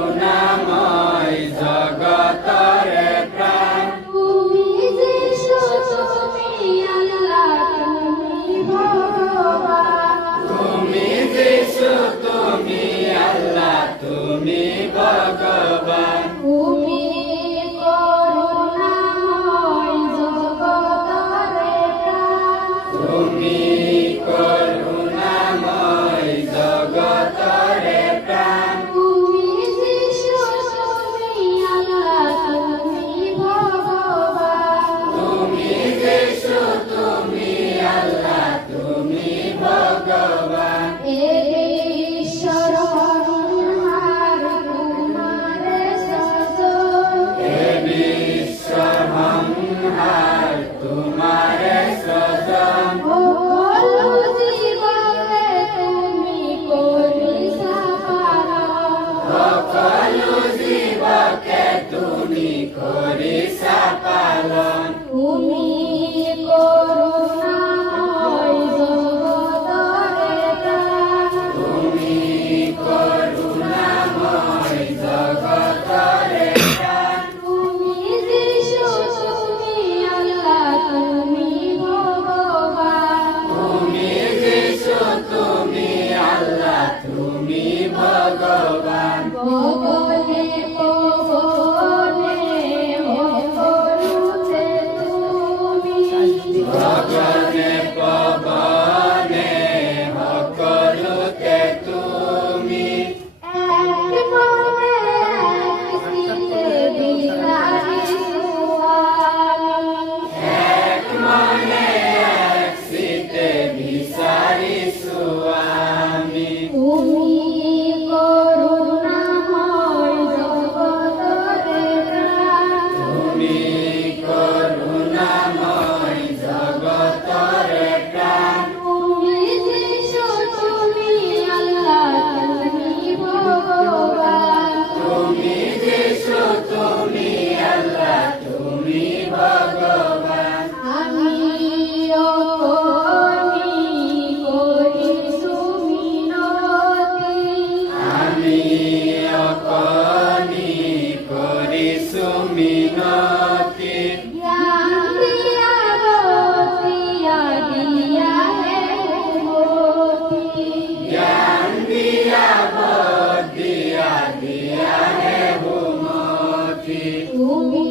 করুণাময় জগতরে প্রাণ তুমি যিশু তুমি আল্লাহ তুমি ভগবান তুমি যিশু তুমি আল্লাহ তুমি ভগবান তুমি করুণাময় জগতরে প্রাণ তুমি করুণাময় জগতরে প্রাণ তুমি যিশু তুমি আল্লাহ তুমি ভগবান তুমি যিশু তুমি আল্লাহ তুমি ভগবান হে ঈশ্বর সংহার তোমার সজন হে বিশ্বসংহার তোমার সজন সকল জীবকে তুমি করিছা পালন সকল জীবকে তুমি করিছা পালন তুমি করুণাময় জগতরে প্রাণ তুমি করুণাময় জগতরে প্রাণ তুমি যিশু তুমি আল্লাহ তুমি ভগবান তুমি যিশু তুমি আল্লাহ তুমি ভগবান ভগবানে পবনে হকরুতে তুমি ভগনে পবনে সকলোতে তুমি এক মনে এক চিত্তে বিচারিছো আমি এক মনে এক চিত্তে বিচাৰিছো আমি তুমি করুণাময় জগতরে প্রাণ তুমি করুণাময় জগতরে প্রাণ তুমি যিশু তুমি আল্লাহ তুমি ভগবান তুমি যিশু তুমি আল্লাহ তুমি ভগবান আমি অকনি করিছো মিনতি আমি অকনি কৰিছো মিনতি জ্ঞান দিয়া বতিয়া দিয়া হে মতি জ্ঞান দিয়া বদ দিয়া দিয়া হে ভূমতি তুমি